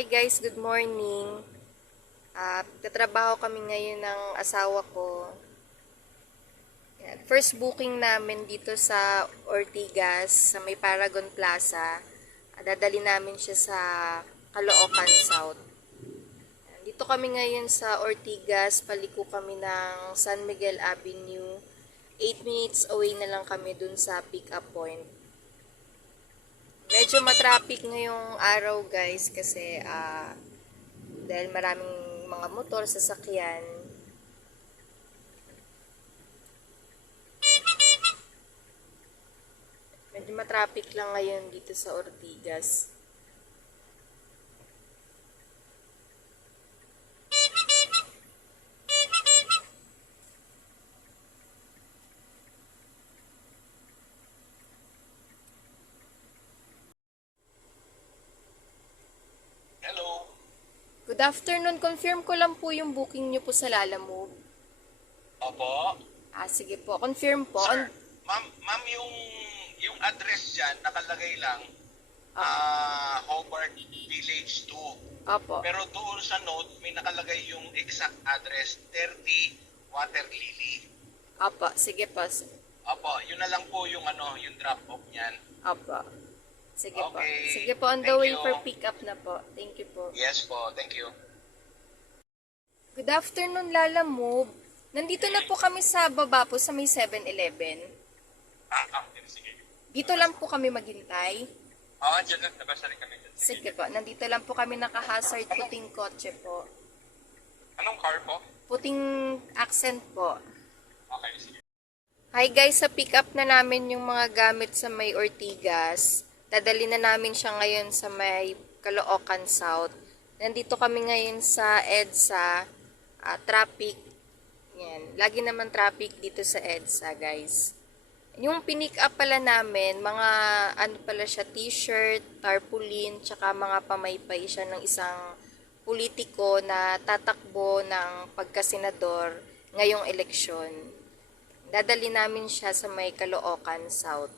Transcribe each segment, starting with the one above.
Hi guys, good morning. Tatrabaho kami ngayon ng asawa ko. Yan. First booking namin dito sa Ortigas, sa may Paragon Plaza. Dadali namin siya sa Caloocan South. Yan. Dito kami ngayon sa Ortigas, paliko kami ng San Miguel Avenue. 8 minutes away na lang kami dun sa pick-up point. Medyo matraffic ngayong araw guys kasi dahil maraming mga motor, sasakyan. Medyo matraffic lang ngayon dito sa Ortigas. Hello. Good afternoon. Confirm ko lang po yung booking nyo po sa Lalamove. Opo. Sige po. Confirm po. Sir, ma'am yung address diyan nakalagay lang Hobart Village 2. Opo. Pero doon sa note may nakalagay yung exact address 30 Water Lily. Opo. Sige po. Opo, yun na lang po yung yung drop off niyan. Opo. Sige po. Okay. Sige po. On the Thank way you. for pick up na po. Thank you po. Yes po, thank you. Good afternoon, Lalamove. Nandito na po kami sa baba po sa may 7-Eleven. Sige. Dito lang po kami maghintay. Diyan lang, labas na rin kami dyan. Sige po. Nandito lang po kami naka-hazard puting kotse po. Anong car po? Puting accent po. Okay, sige. Hi guys, sa pick up na namin yung mga gamit sa may Ortigas. Dadali na namin siya ngayon sa may Caloocan South. Nandito kami ngayon sa EDSA. Traffic. Yan. Lagi naman traffic dito sa EDSA, guys. Yung pinick up pala namin, mga pala siya, t-shirt, tarpaulin, tsaka mga pamaypay siya ng isang politiko na tatakbo ng pagkasenador ngayong eleksyon. Dadali namin siya sa may Caloocan South.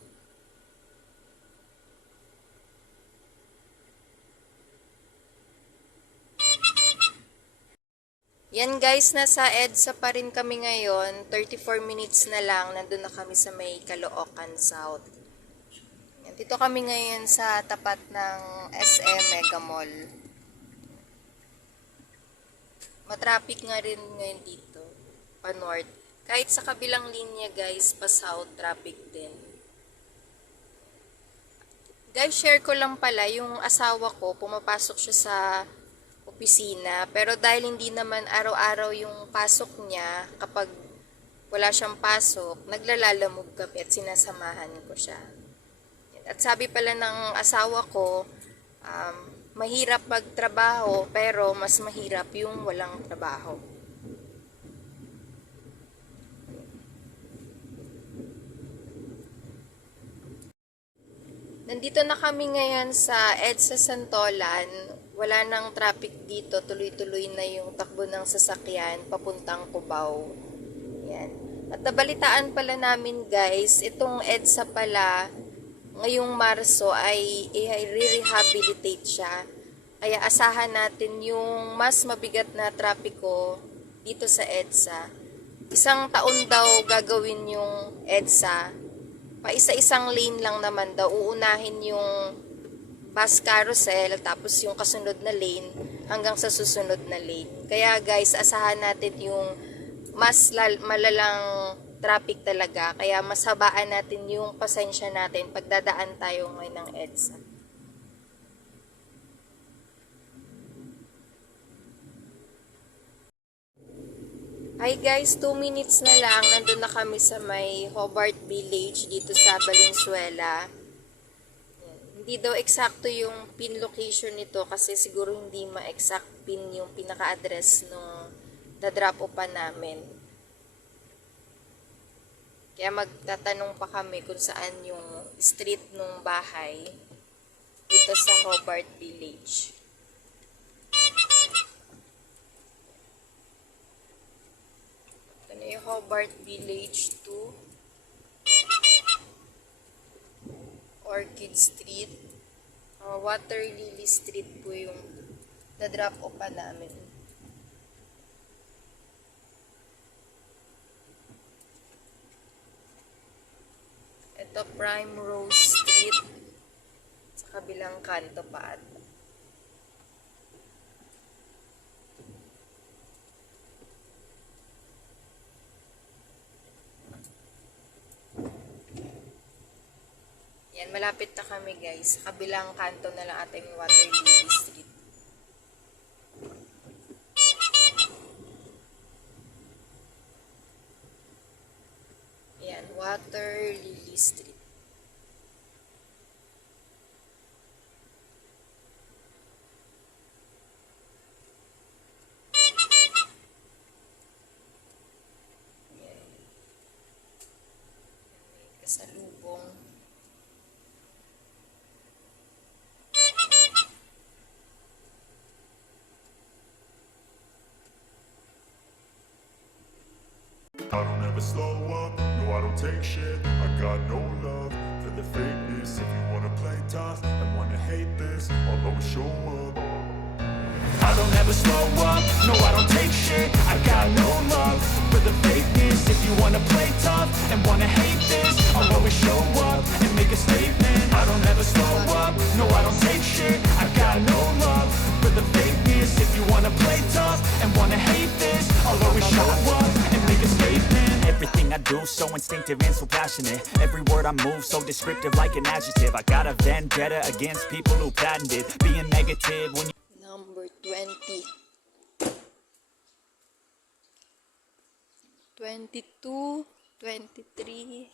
Yan guys, nasa EDSA pa rin kami ngayon. 34 minutes na lang, nandun na kami sa may Caloocan South. Yan, dito kami ngayon sa tapat ng SM Mega Mall. Matraffic nga rin ngayon dito, pa north. Kahit sa kabilang linya guys, pa south, traffic din. Guys, share ko lang pala, yung asawa ko, pumapasok siya sa opisina. Pero dahil hindi naman araw-araw yung pasok niya, kapag wala siyang pasok, naglalalamog kami at sinasamahan ko siya. At sabi pala ng asawa ko, mahirap magtrabaho, pero mas mahirap yung walang trabaho. Nandito na kami ngayon sa EDSA Santolan. Wala nang traffic dito. Tuloy-tuloy na yung takbo ng sasakyan papuntang Cubao. Yan. At nabalitaan pala namin guys, itong EDSA pala, ngayong Marso ay i-rehabilitate siya. Kaya asahan natin yung mas mabigat na trapiko dito sa EDSA. Isang taon daw gagawin yung EDSA. Pa-isa-isang lane lang naman daw. Uunahin yung bus carousel, tapos yung kasunod na lane hanggang sa susunod na lane. Kaya guys, asahan natin yung mas malalang traffic talaga. Kaya mas habaan natin yung pasensya natin pagdadaan tayo ngayon ng EDSA. Hi guys, 2 minutes na lang. Nandun na kami sa may Hobart Village dito sa Valenzuela. Hindi daw eksakto yung pin location nito kasi siguro hindi ma-exact pin yung pinaka-address nung da-drop off pa namin. Kaya magtatanong pa kami kung saan yung street nung bahay dito sa Hobart Village. Ito yung Hobart Village 2. Orchid Street. Water Lily Street po yung Da-drop off pa namin. Ito, Primrose Street. Sa kabilang kanto pa ata. Yan, malapit na kami guys. Sa kabilang kanto na lang ating Water Lily Street. Yan, Water Lily Street. Yan. May kasalubong. I don't ever slow up, no I don't take shit. I got no love for the fakeness. If you wanna play tough and wanna hate this, I'll always show up. I don't ever slow up, no I don't take shit. I got no love for the fakeness. If you wanna play tough and wanna hate this, I'll always show up and make a statement. I don't ever slow up, no I don't take shit. I got no love for the fakeness. If you wanna play tough and wanna hate this, I'll always show up and make a statement. Everything I do so instinctive and so passionate. Every word I move so descriptive like an adjective. I got a vendetta against people who patented being negative when you Number 20. 22, 23.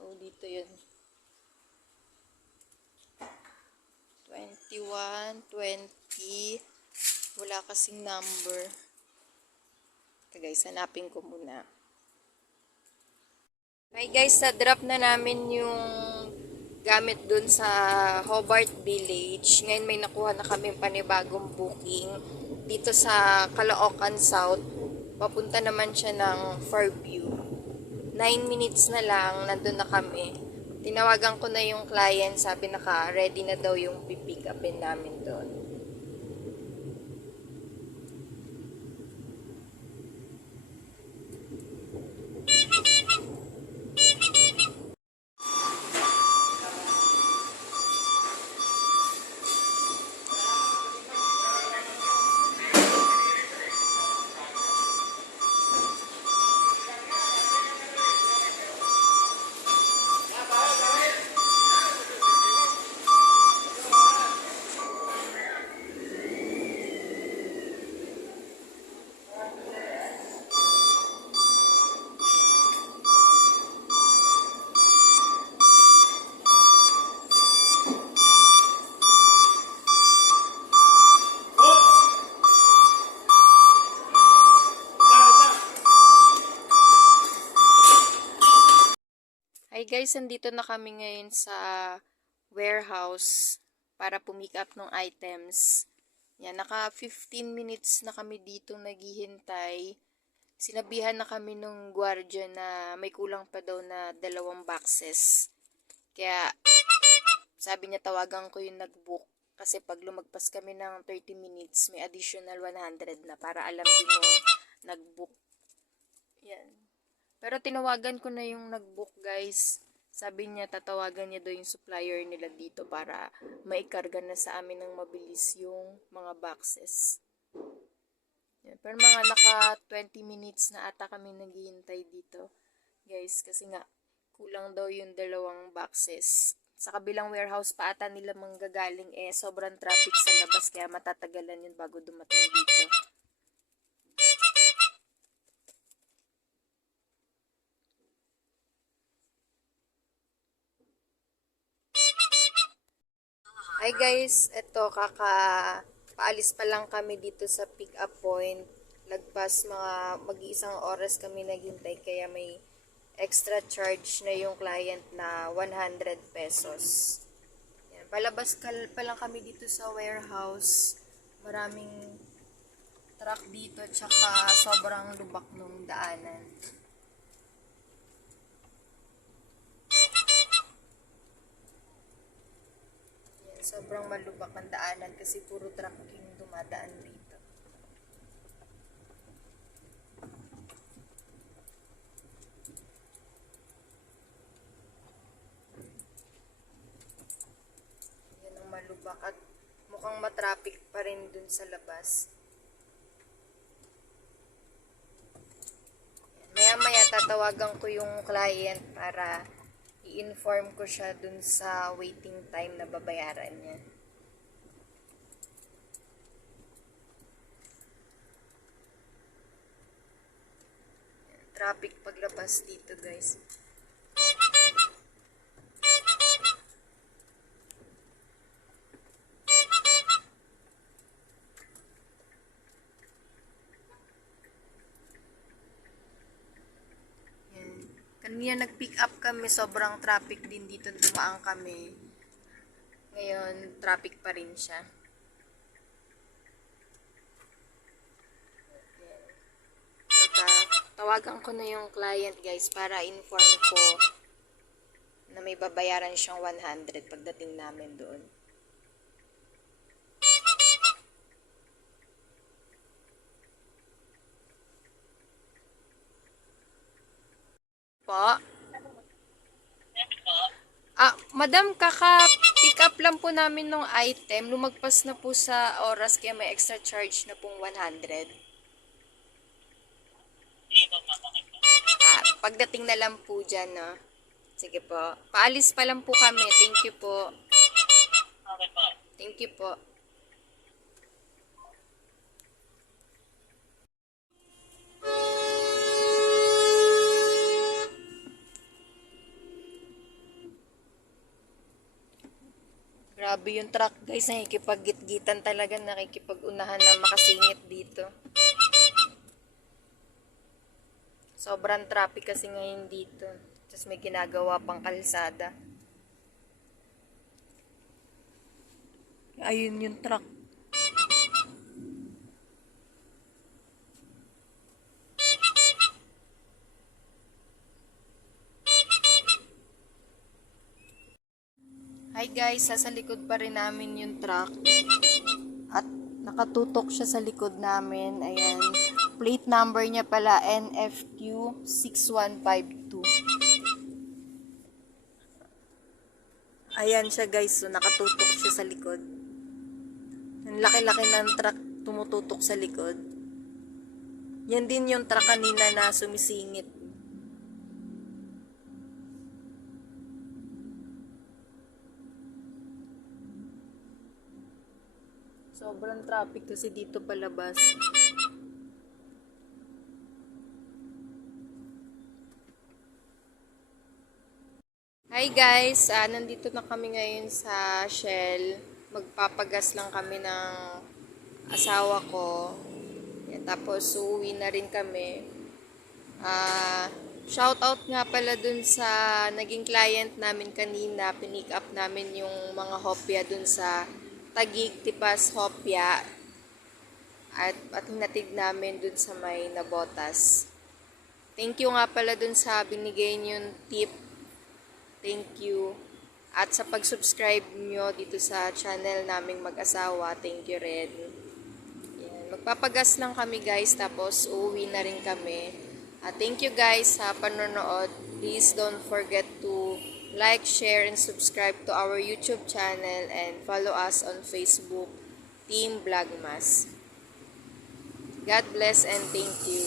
Oh, dito yun. 21, 20. Wala kasing number. Ito guys, hanapin ko muna. Hi guys, na-drop na namin yung gamit dun sa Hobart Village. Ngayon may nakuha na kami panibagong booking dito sa Caloocan South. Papunta naman siya ng Fairview. 9 minutes na lang, nandun na kami. Tinawagan ko na yung client, sabi naka-ready na daw yung pipick upin namin doon. Hi guys, nandito na kami ngayon sa warehouse para pumick up ng items. Yan, naka 15 minutes na kami dito naghihintay. Sinabihan na kami nung gwardiya na may kulang pa daw na 2 boxes. Kaya sabi niya tawagan ko yung nag-book kasi pag lumagpas kami ng 30 minutes may additional 100 na para alam din yung nag-book. Yan. Pero tinawagan ko na yung nag-book guys. Sabi niya tatawagan niya daw yung supplier nila dito para maikarga na sa amin ng mabilis yung mga boxes. Yan. Pero mga naka 20 minutes na ata kami naghihintay dito guys kasi nga kulang daw yung 2 boxes. Sa kabilang warehouse pa ata nila manggagaling sobrang traffic sa labas kaya matatagalan yun bago dumating dito. Hi guys, eto paalis pa lang kami dito sa pick up point. Lagpas mga mag-iisang oras kami naghintay kaya may extra charge na yung client na 100 pesos. Yan, palabas pa lang kami dito sa warehouse. Maraming truck dito tsaka sobrang lubak nung daanan. Sobrang malubak ang daanan kasi puro truck yung dumadaan dito. Yan ang malubak at mukhang matraffic pa rin dun sa labas. Maya-maya tatawagan ko yung client para i-inform ko siya dun sa waiting time na babayaran niya. Traffic paglabas dito, guys. Kanina nag-pick up kami, sobrang traffic din dito, dumaan kami. Ngayon, traffic pa rin siya. Tawagan ko na yung client, guys, para inform ko na may babayaran siyang 100 pagdating namin doon. Po? Madam, kaka-pick up lang po namin ng item. Lumagpas na po sa oras kaya may extra charge na pong 100. Pagdating na lang po dyan, no? Sige po. Paalis pa lang po kami. Thank you po. Thank you po. Grabe yung truck, guys. Nakikipag-gitgitan talaga. Nakikipag-unahan na makasingit dito. Sobrang traffic kasi ngayon dito. Tapos may ginagawa pang kalsada. Ayun yung truck. Hi guys, sa likod pa rin namin yung truck. At nakatutok siya sa likod namin. Ayan. Plate number niya pala NFQ 6152. Ayan siya guys, so nakatutok siya sa likod. Ang laki-laki ng truck tumututok sa likod. Yan din yung truck kanina na sumisingit. Sobrang traffic kasi dito palabas. Hi guys, nandito na kami ngayon sa Shell. Magpapagas lang kami ng asawa ko. Yan, tapos uuwi na rin kami. Shoutout nga pala dun sa naging client namin kanina. Pinick up namin yung mga hopya dun sa Taguig, Tipas, Hopya. At hinatid namin dun sa may Nabotas. Thank you nga pala dun sa binigay niyong tip. Thank you. At sa pag-subscribe nyo dito sa channel naming mag-asawa, thank you rin. Yan. Magpapagas lang kami guys, tapos uuwi na rin kami. Thank you guys sa panonood. Please don't forget to like, share, and subscribe to our YouTube channel and follow us on Facebook, Team Vlogmas. God bless and thank you.